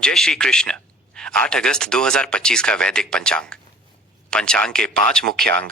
जय श्री कृष्ण। 8 अगस्त 2025 का वैदिक पंचांग। पंचांग के 5 मुख्य अंग।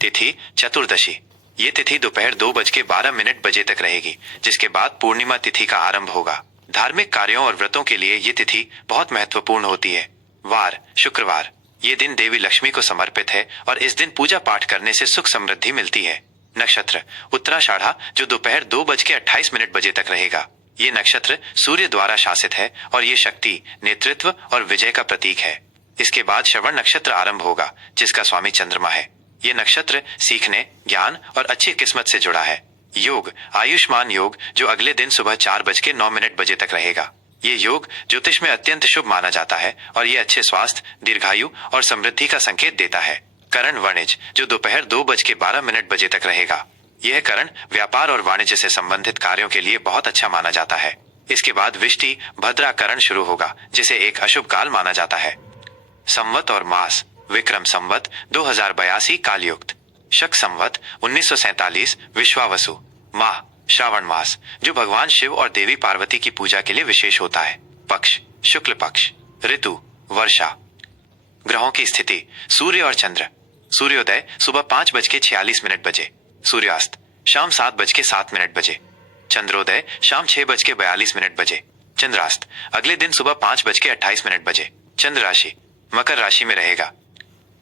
तिथि चतुर्दशी। ये तिथि दोपहर 2:12 तक रहेगी, जिसके बाद पूर्णिमा तिथि का आरंभ होगा। धार्मिक कार्यों और व्रतों के लिए ये तिथि बहुत महत्वपूर्ण होती है। वार शुक्रवार। ये दिन देवी लक्ष्मी को समर्पित है और इस दिन पूजा पाठ करने से सुख समृद्धि मिलती है। नक्षत्र उत्तराषाढ़ा, जो दोपहर 2:28 तक रहेगा। ये नक्षत्र सूर्य द्वारा शासित है और ये शक्ति, नेतृत्व और विजय का प्रतीक है। इसके बाद श्रवण नक्षत्र आरंभ होगा, जिसका स्वामी चंद्रमा है। ये नक्षत्र सीखने, ज्ञान और अच्छी किस्मत से जुड़ा है। योग आयुष्मान योग, जो अगले दिन सुबह 4:09 तक रहेगा। ये योग ज्योतिष में अत्यंत शुभ माना जाता है और ये अच्छे स्वास्थ्य, दीर्घायु और समृद्धि का संकेत देता है। करण वाणिज्य, जो दोपहर 2:12 तक रहेगा। यह करण व्यापार और वाणिज्य से संबंधित कार्यों के लिए बहुत अच्छा माना जाता है। इसके बाद विष्टि भद्रा करण शुरू होगा, जिसे एक अशुभ काल माना जाता है। संवत और मास विक्रम संवत 2082 कालयुक्त, शक संवत 1947 विश्वावसु, माह श्रावण मास, जो भगवान शिव और देवी पार्वती की पूजा के लिए विशेष होता है। पक्ष शुक्ल पक्ष, ऋतु वर्षा। ग्रहों की स्थिति सूर्य और चंद्र। सूर्योदय सुबह 5:46 सूर्यास्त शाम 7:07 चंद्रोदय शाम 6:42 चंद्रास्त अगले दिन सुबह 5:28 चंद्र राशि मकर राशि में रहेगा।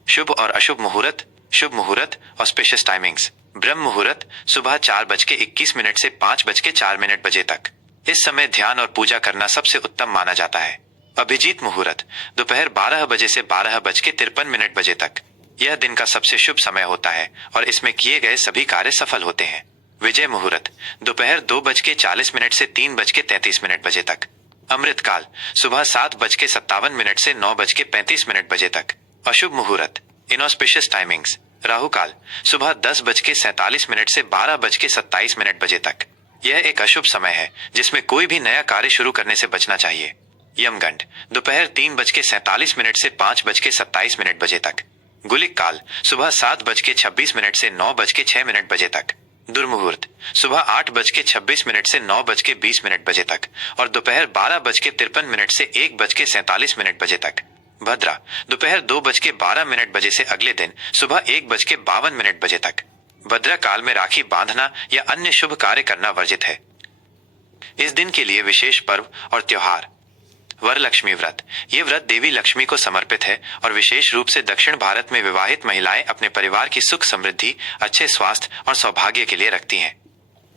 शुभ और अशुभ मुहूर्त। शुभ मुहूर्त ऑस्पिशियस टाइमिंग्स। ब्रह्म मुहूर्त सुबह 4:21 से 5:04 तक। इस समय ध्यान और पूजा करना सबसे उत्तम माना जाता है। अभिजीत मुहूर्त दोपहर 12 से 12:53 तक। यह दिन का सबसे शुभ समय होता है और इसमें किए गए सभी कार्य सफल होते हैं। विजय मुहूर्त दोपहर 2:40 से 3:33 तक। अमृत काल सुबह 7:57 से 9:35 तक। अशुभ मुहूर्त इनऑस्पिशियस टाइमिंग्स। राहु काल सुबह 10:47 से 12:27 तक। यह एक अशुभ समय है, जिसमें कोई भी नया कार्य शुरू करने से बचना चाहिए। यमगंड दोपहर 3:47 से 5:27 तक। गुलिक काल सुबह 7:26 से 9:06 तक। दुर्मुहूर्त सुबह 8:26 से 9:20 तक और दोपहर 12:53 से 1:47 तक। भद्रा दोपहर 2:12 से अगले दिन सुबह 1:52 तक। भद्रा काल में राखी बांधना या अन्य शुभ कार्य करना वर्जित है। इस दिन के लिए विशेष पर्व और त्योहार। वरलक्ष्मी व्रत। ये व्रत देवी लक्ष्मी को समर्पित है और विशेष रूप से दक्षिण भारत में विवाहित महिलाएं अपने परिवार की सुख समृद्धि, अच्छे स्वास्थ्य और सौभाग्य के लिए रखती हैं।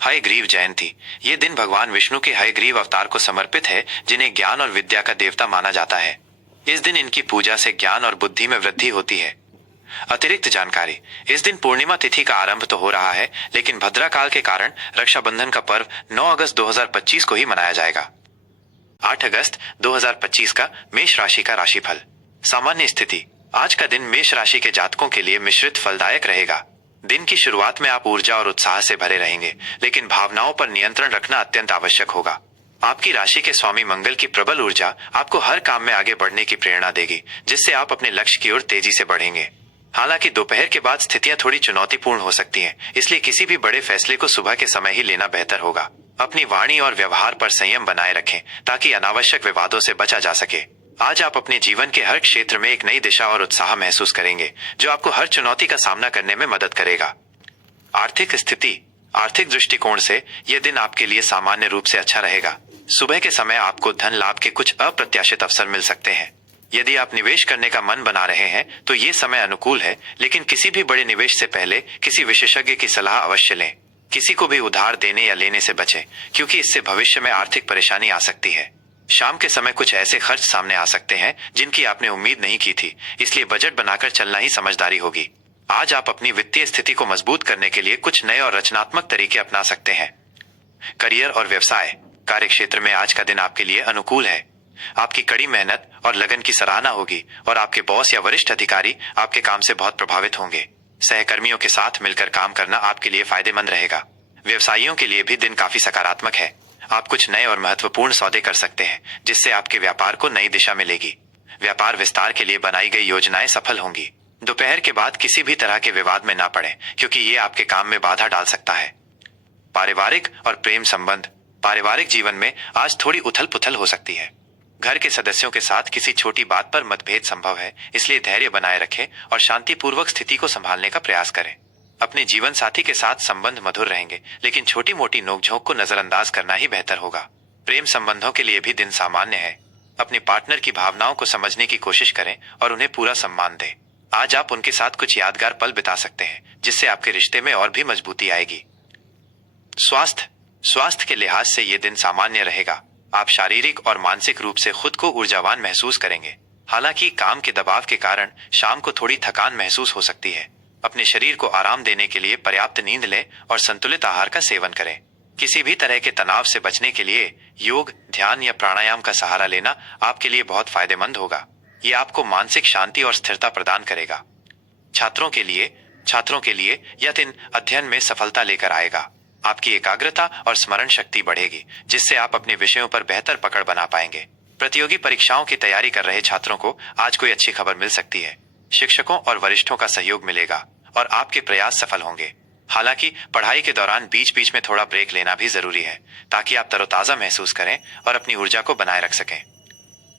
हयग्रीव जयंती। ये दिन भगवान विष्णु के हयग्रीव अवतार को समर्पित है, जिन्हें ज्ञान और विद्या का देवता माना जाता है। इस दिन इनकी पूजा से ज्ञान और बुद्धि में वृद्धि होती है। अतिरिक्त जानकारी। इस दिन पूर्णिमा तिथि का आरंभ तो हो रहा है, लेकिन भद्रा काल के कारण रक्षाबंधन का पर्व 9 अगस्त 2025 को ही मनाया जाएगा। 8 अगस्त 2025 का मेष राशि का राशिफल। सामान्य स्थिति। आज का दिन मेष राशि के जातकों के लिए मिश्रित फलदायक रहेगा। दिन की शुरुआत में आप ऊर्जा और उत्साह से भरे रहेंगे, लेकिन भावनाओं पर नियंत्रण रखना अत्यंत आवश्यक होगा। आपकी राशि के स्वामी मंगल की प्रबल ऊर्जा आपको हर काम में आगे बढ़ने की प्रेरणा देगी, जिससे आप अपने लक्ष्य की ओर तेजी से बढ़ेंगे। हालांकि दोपहर के बाद स्थितियां थोड़ी चुनौतीपूर्ण हो सकती हैं, इसलिए किसी भी बड़े फैसले को सुबह के समय ही लेना बेहतर होगा। अपनी वाणी और व्यवहार पर संयम बनाए रखें, ताकि अनावश्यक विवादों से बचा जा सके। आज आप अपने जीवन के हर क्षेत्र में एक नई दिशा और उत्साह महसूस करेंगे, जो आपको हर चुनौती का सामना करने में मदद करेगा। आर्थिक स्थिति। आर्थिक दृष्टिकोण से यह दिन आपके लिए सामान्य रूप से अच्छा रहेगा। सुबह के समय आपको धन लाभ के कुछ अप्रत्याशित अवसर मिल सकते हैं। यदि आप निवेश करने का मन बना रहे हैं तो ये समय अनुकूल है, लेकिन किसी भी बड़े निवेश से पहले किसी विशेषज्ञ की सलाह अवश्य लें। किसी को भी उधार देने या लेने से बचें, क्योंकि इससे भविष्य में आर्थिक परेशानी आ सकती है। शाम के समय कुछ ऐसे खर्च सामने आ सकते हैं जिनकी आपने उम्मीद नहीं की थी, इसलिए बजट बनाकर चलना ही समझदारी होगी। आज आप अपनी वित्तीय स्थिति को मजबूत करने के लिए कुछ नए और रचनात्मक तरीके अपना सकते हैं। करियर और व्यवसाय। कार्य क्षेत्र में आज का दिन आपके लिए अनुकूल है। आपकी कड़ी मेहनत और लगन की सराहना होगी और आपके बॉस या वरिष्ठ अधिकारी आपके काम से बहुत प्रभावित होंगे। सहकर्मियों के साथ मिलकर काम करना आपके लिए फायदेमंद रहेगा। व्यवसायियों के लिए भी दिन काफी सकारात्मक है। आप कुछ नए और महत्वपूर्ण सौदे कर सकते हैं, जिससे आपके व्यापार को नई दिशा मिलेगी। व्यापार विस्तार के लिए बनाई गई योजनाएं सफल होंगी। दोपहर के बाद किसी भी तरह के विवाद में ना पड़े, क्योंकि ये आपके काम में बाधा डाल सकता है। पारिवारिक और प्रेम संबंध। पारिवारिक जीवन में आज थोड़ी उथल पुथल हो सकती है। घर के सदस्यों के साथ किसी छोटी बात पर मतभेद संभव है, इसलिए धैर्य बनाए रखें और शांतिपूर्वक स्थिति को संभालने का प्रयास करें। अपने जीवन साथी के साथ संबंध मधुर रहेंगे, लेकिन छोटी मोटी नोकझोंक को नजरअंदाज करना ही बेहतर होगा। प्रेम संबंधों के लिए भी दिन सामान्य है। अपने पार्टनर की भावनाओं को समझने की कोशिश करें और उन्हें पूरा सम्मान दें। आज आप उनके साथ कुछ यादगार पल बिता सकते हैं, जिससे आपके रिश्ते में और भी मजबूती आएगी। स्वास्थ्य के लिहाज से ये दिन सामान्य रहेगा। आप शारीरिक और मानसिक रूप से खुद को ऊर्जावान महसूस करेंगे। हालांकि काम के दबाव के कारण शाम को थोड़ी थकान महसूस हो सकती है। अपने शरीर को आराम देने के लिए पर्याप्त नींद लें और संतुलित आहार का सेवन करें। किसी भी तरह के तनाव से बचने के लिए योग, ध्यान या प्राणायाम का सहारा लेना आपके लिए बहुत फायदेमंद होगा। ये आपको मानसिक शांति और स्थिरता प्रदान करेगा। छात्रों के लिए यह दिन अध्ययन में सफलता लेकर आएगा। आपकी एकाग्रता और स्मरण शक्ति बढ़ेगी, जिससे आप अपने विषयों पर बेहतर पकड़ बना पाएंगे। प्रतियोगी परीक्षाओं की तैयारी कर रहे छात्रों को आज कोई अच्छी खबर मिल सकती है। शिक्षकों और वरिष्ठों का सहयोग मिलेगा और आपके प्रयास सफल होंगे। हालांकि पढ़ाई के दौरान बीच बीच में थोड़ा ब्रेक लेना भी जरूरी है, ताकि आप तरोताजा महसूस करें और अपनी ऊर्जा को बनाए रख सकें।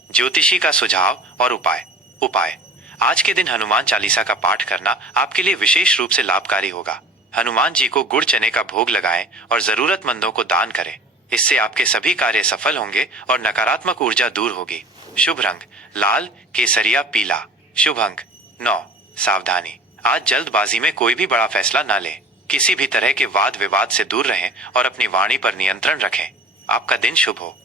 ज्योतिषी का सुझाव और उपाय। आज के दिन हनुमान चालीसा का पाठ करना आपके लिए विशेष रूप से लाभकारी होगा। हनुमान जी को गुड़ चने का भोग लगाएं और जरूरतमंदों को दान करें। इससे आपके सभी कार्य सफल होंगे और नकारात्मक ऊर्जा दूर होगी। शुभ रंग लाल, केसरिया, पीला। शुभ अंक 9। सावधानी, आज जल्दबाजी में कोई भी बड़ा फैसला न लें। किसी भी तरह के वाद विवाद से दूर रहें और अपनी वाणी पर नियंत्रण रखें। आपका दिन शुभ हो।